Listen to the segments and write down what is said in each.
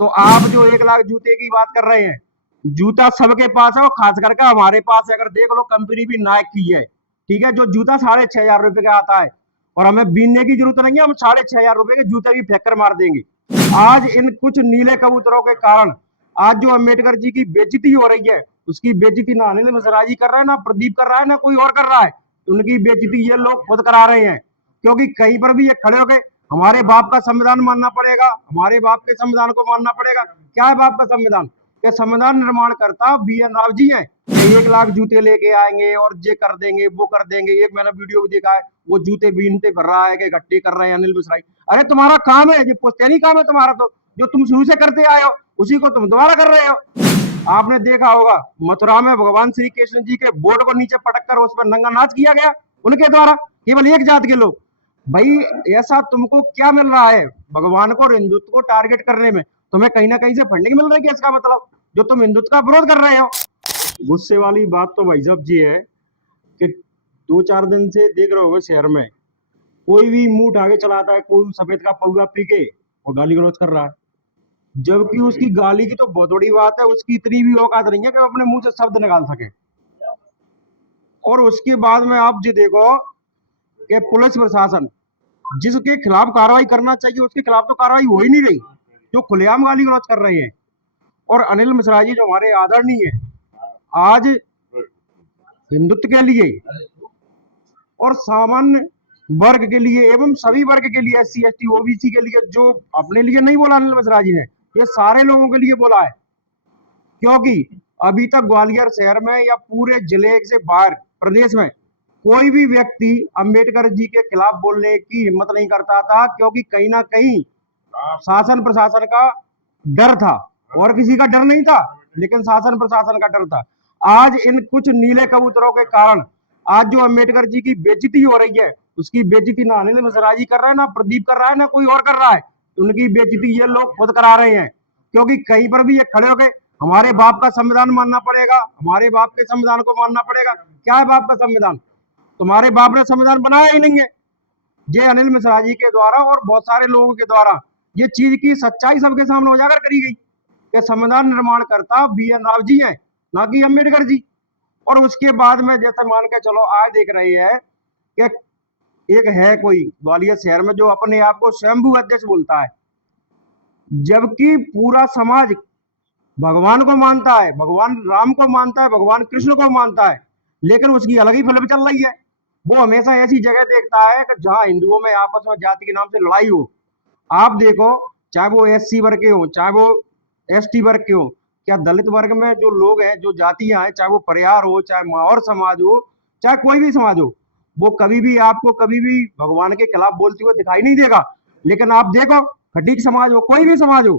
तो आप जो 1 लाख जूते की बात कर रहे हैं, जूता सबके पास है और खास करके हमारे पास है। अगर देख लो कंपनी भी नाइक की है, ठीक है, जो जूता 6,500 रुपए का आता है और हमें बीनने की जरूरत नहीं है, हम 6,500 रुपए के जूते भी फेंक कर मार देंगे। आज इन कुछ नीले कबूतरों के कारण आज जो अम्बेडकर जी की बेइज्जती हो रही है, उसकी बेइज्जती ना अनिल मिश्रा जी कर रहा है, ना प्रदीप कर रहा है, ना कोई और कर रहा है। उनकी बेइज्जती ये लोग खुद करा रहे हैं, क्योंकि कहीं पर भी ये खड़े हो गए, हमारे बाप का संविधान मानना पड़ेगा, हमारे बाप के संविधान को मानना पड़ेगा। क्या है बाप का संविधान? ये संविधान निर्माण करता BN राव जी है। 1 लाख जूते लेके आएंगे और ये कर देंगे, वो कर देंगे। एक मैंने वीडियो भी देखा है, वो जूते बीनते फिर रहा है कि इकट्ठे कर रहे हैं अनिल मिश्रा। अरे तुम्हारा काम है, ये पुश्तैनी काम है तुम्हारा, तो जो तुम शुरू से करते आए हो उसी को तुम दोबारा कर रहे हो। आपने देखा होगा मथुरा में भगवान श्री कृष्ण जी के बोर्ड को नीचे पटक कर उस पर नंगा नाच किया गया उनके द्वारा, केवल एक जात के लोग। भाई ऐसा तुमको क्या मिल रहा है भगवान को और हिंदुत्व को टारगेट करने में? तुम्हें कहीं ना कहीं से फंडिंग मिल रही है, इसका मतलब जो तुम हिंदुत्व का विरोध कर रहे हो। गुस्से वाली बात तो भाई साहब जी है कि 2-4 दिन से देख रहे हो शहर में कोई भी मुंह उठा के चलाता है, कोई सफेद का पौधा पी के और गाली गलौज कर रहा है, जबकि उसकी गाली की तो बहुत बड़ी बात है, उसकी इतनी भी औकात नहीं है कि अपने मुंह से शब्द निकाल सके। और उसके बाद में आप जी देखो कि पुलिस प्रशासन जिसके खिलाफ कार्रवाई करना चाहिए उसके खिलाफ तो कार्रवाई हो ही नहीं रही, जो खुलेआम गाली गलौज कर रहे हैं। और अनिल मिश्रा जी जो हमारे आदरणीय है, आज हिंदुत्व के लिए और सामान्य वर्ग के लिए एवं सभी वर्ग के लिए, SC ST OBC के लिए, जो अपने लिए नहीं बोला अनिल मिश्रा जी ने, ये सारे लोगों के लिए बोला है। क्योंकि अभी तक ग्वालियर शहर में या पूरे जिले से बाहर प्रदेश में कोई भी व्यक्ति अंबेडकर जी के खिलाफ बोलने की हिम्मत नहीं करता था, क्योंकि कहीं ना कहीं शासन प्रशासन का डर था, और किसी का डर नहीं था, लेकिन शासन प्रशासन का डर था। आज इन कुछ नीले कबूतरों के कारण आज जो अंबेडकर जी की बेइज्जती हो रही है, उसकी बेइज्जती ना अनिल मिश्रा जी कर रहा है, ना प्रदीप कर रहा है, ना कोई और कर रहा है। उनकी बेइज्जती ये लोग खुद करा रहे हैं, क्योंकि कहीं पर भी ये खड़े हो गए, हमारे बाप का संविधान मानना पड़ेगा, हमारे बाप के संविधान को मानना पड़ेगा। क्या है बाप का संविधान? तुम्हारे बाप ने संविधान बनाया ही नहीं है। ये अनिल मिश्रा जी के द्वारा और बहुत सारे लोगों के द्वारा ये चीज की सच्चाई सबके सामने उजागर करी गई कि संविधान निर्माण करता BN राव जी है, ना कि अम्बेडकर जी। और उसके बाद में जैसे मान के चलो आज देख रहे हैं कि एक है कोई ग्वालियर शहर में जो अपने आप को स्वयंभू अध्यक्ष बोलता है, जबकि पूरा समाज भगवान को मानता है, भगवान राम को मानता है, भगवान कृष्ण को मानता है, लेकिन उसकी अलग ही फिल्म चल रही है। वो हमेशा ऐसी जगह देखता है कि जहां हिंदुओं में आपस में जाति के नाम से लड़ाई हो। आप देखो, चाहे वो SC वर्ग के हो, चाहे वो ST वर्ग के हो, क्या दलित वर्ग में जो लोग हैं, जो जातियां हैं, चाहे वो परियार हो, चाहे माहौर समाज हो, चाहे कोई भी समाज हो, वो कभी भी आपको कभी भी भगवान के खिलाफ बोलते हुए दिखाई नहीं देगा। लेकिन आप देखो खटीक समाज हो, कोई भी समाज हो,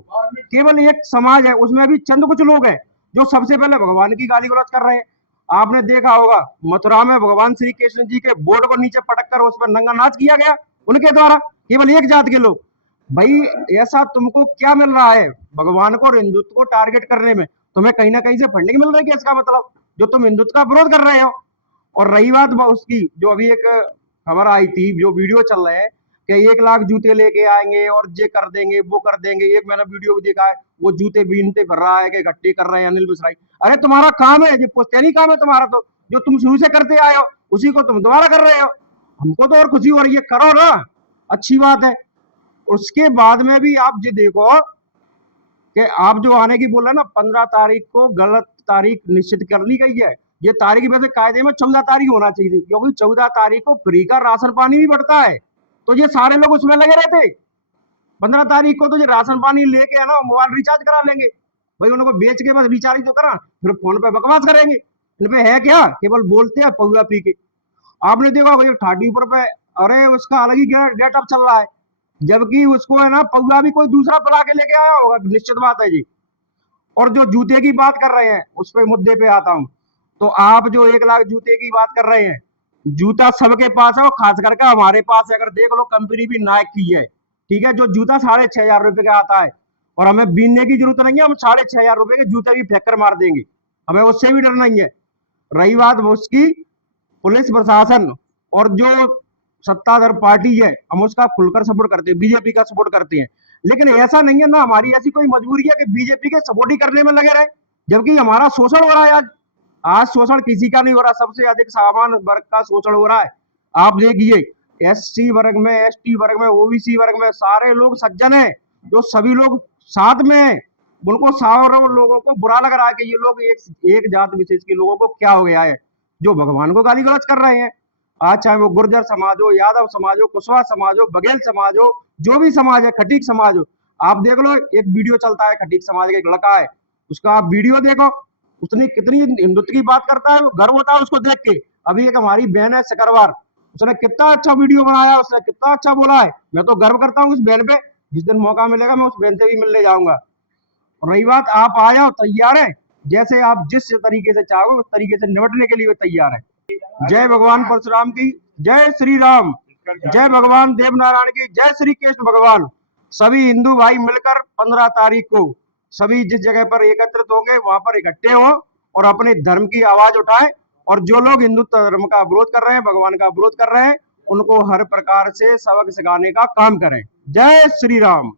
केवल एक समाज है, उसमें भी चंद कुछ लोग हैं जो सबसे पहले भगवान की गाली गलौज कर रहे हैं। आपने देखा होगा मथुरा में भगवान श्री कृष्ण जी के बोर्ड को नीचे पटक कर उस पर नंगा नाच किया गया उनके द्वारा, केवल एक जात के लोग। भाई ऐसा तुमको क्या मिल रहा है भगवान को और हिंदुत्व को टारगेट करने में? तुम्हें कहीं ना कहीं से फंडिंग मिल रही है, इसका मतलब जो तुम हिंदुत्व का विरोध कर रहे हो। और रही बात उसकी, जो अभी एक खबर आई थी, जो वीडियो चल रहे हैं कि 1 लाख जूते लेके आएंगे और ये कर देंगे, वो कर देंगे। एक मैंने वीडियो भी देखा है, वो जूते बीनते फिर रहा है कि इकट्ठे कर रहे हैं अनिल मिश्रा। अरे तुम्हारा काम है, ये पुश्तैनी काम है तुम्हारा, तो जो तुम शुरू से करते आए हो उसी को तुम दोबारा कर रहे हो। हमको तो और खुशी हो रही है, करो ना, अच्छी बात है। उसके बाद में भी आप ये देखो कि आप जो आने की बोल रहे हैं ना, 15 तारीख को गलत तारीख निश्चित कर ली गई है। ये तारीख वैसे कायदे में 14 तारीख होना चाहिए थी, क्योंकि 14 तारीख को फ्री का राशन पानी भी बढ़ता है, तो ये सारे लोग उसमें लगे रहते। 15 तारीख को तो ये राशन पानी लेके है ना मोबाइल रिचार्ज करा लेंगे। भाई उनको बेच के बस रिचार्ज तो करा, फिर फोन पे बकवास करेंगे। इनपे है क्या, केवल बोलते हैं पौधा पी के। आपने देखा होगा जो 30 पे, अरे उसका अलग ही गेटअप चल रहा है, जबकि उसको है ना पौधा भी कोई दूसरा पिला के लेके आया होगा, निश्चित बात है जी। और जो जूते की बात कर रहे हैं उस पे मुद्दे पे आता हूं, तो आप जो 1 लाख जूते की बात कर रहे हैं, जूता सबके पास है और खास करके हमारे पास है। अगर देख लो कंपनी भी नाइक की है, ठीक है, जो जूता 6,500 रुपए का आता है और हमें बीनने की जरूरत नहीं है, हम 6,500 रुपए के जूते भी फेंक कर मार देंगे, हमें उससे भी डर नहीं है। रही बात उसकी, पुलिस प्रशासन और जो सत्ताधार पार्टी है, हम उसका खुलकर सपोर्ट करते हैं, BJP का सपोर्ट करते हैं, लेकिन ऐसा नहीं है ना, हमारी ऐसी कोई मजबूरी है कि बीजेपी के सपोर्ट ही करने में लगे रहे, जबकि हमारा शोषण हो रहा है। आज शोषण किसी का नहीं हो रहा, सबसे अधिक सामान्य वर्ग का शोषण हो रहा है। आप देखिए, एससी वर्ग में, एसटी वर्ग में, ओबीसी वर्ग में सारे लोग सज्जन हैं, जो सभी लोग साथ में हैं। उनको सारे लोगों को बुरा लग रहा है कि ये लोग एक जात विशेष के लोगों को क्या हो गया है, जो भगवान को गाली गलौज कर रहे हैं। आज चाहे वो गुर्जर समाज हो, यादव समाज हो, कुशवाहा समाज हो, बघेल समाज हो, जो भी समाज है, खटीक समाज हो, आप देख लो, एक वीडियो चलता है खटीक समाज का, एक लड़का है, उसका आप वीडियो देखो, उसने कितनी हिंदुत्व की बात करता है, गर्व होता है उसको देख के। अभी एक हमारी बहन है शकरवार, उसने कितना अच्छा वीडियो बनाया, उसने कितना अच्छा बोला है। मैं तो गर्व करता हूँ उस बहन पे, जिस दिन मौका मिलेगा मैं उस बहन से भी मिलने जाऊंगा। और रही बात, आप आ जाओ, तैयार है, जैसे आप जिस तरीके से चाहोगे उस तरीके से निपटने के लिए तैयार है। जय भगवान परशुराम की, जय श्री राम, जय भगवान देवनारायण की, जय श्री कृष्ण भगवान। सभी हिंदू भाई मिलकर 15 तारीख को सभी जिस जगह पर एकत्रित होंगे वहां पर इकट्ठे हो और अपने धर्म की आवाज उठाएं। और जो लोग हिंदू धर्म का विरोध कर रहे हैं, भगवान का विरोध कर रहे हैं, उनको हर प्रकार से सबक सिखाने का काम करें। जय श्री राम।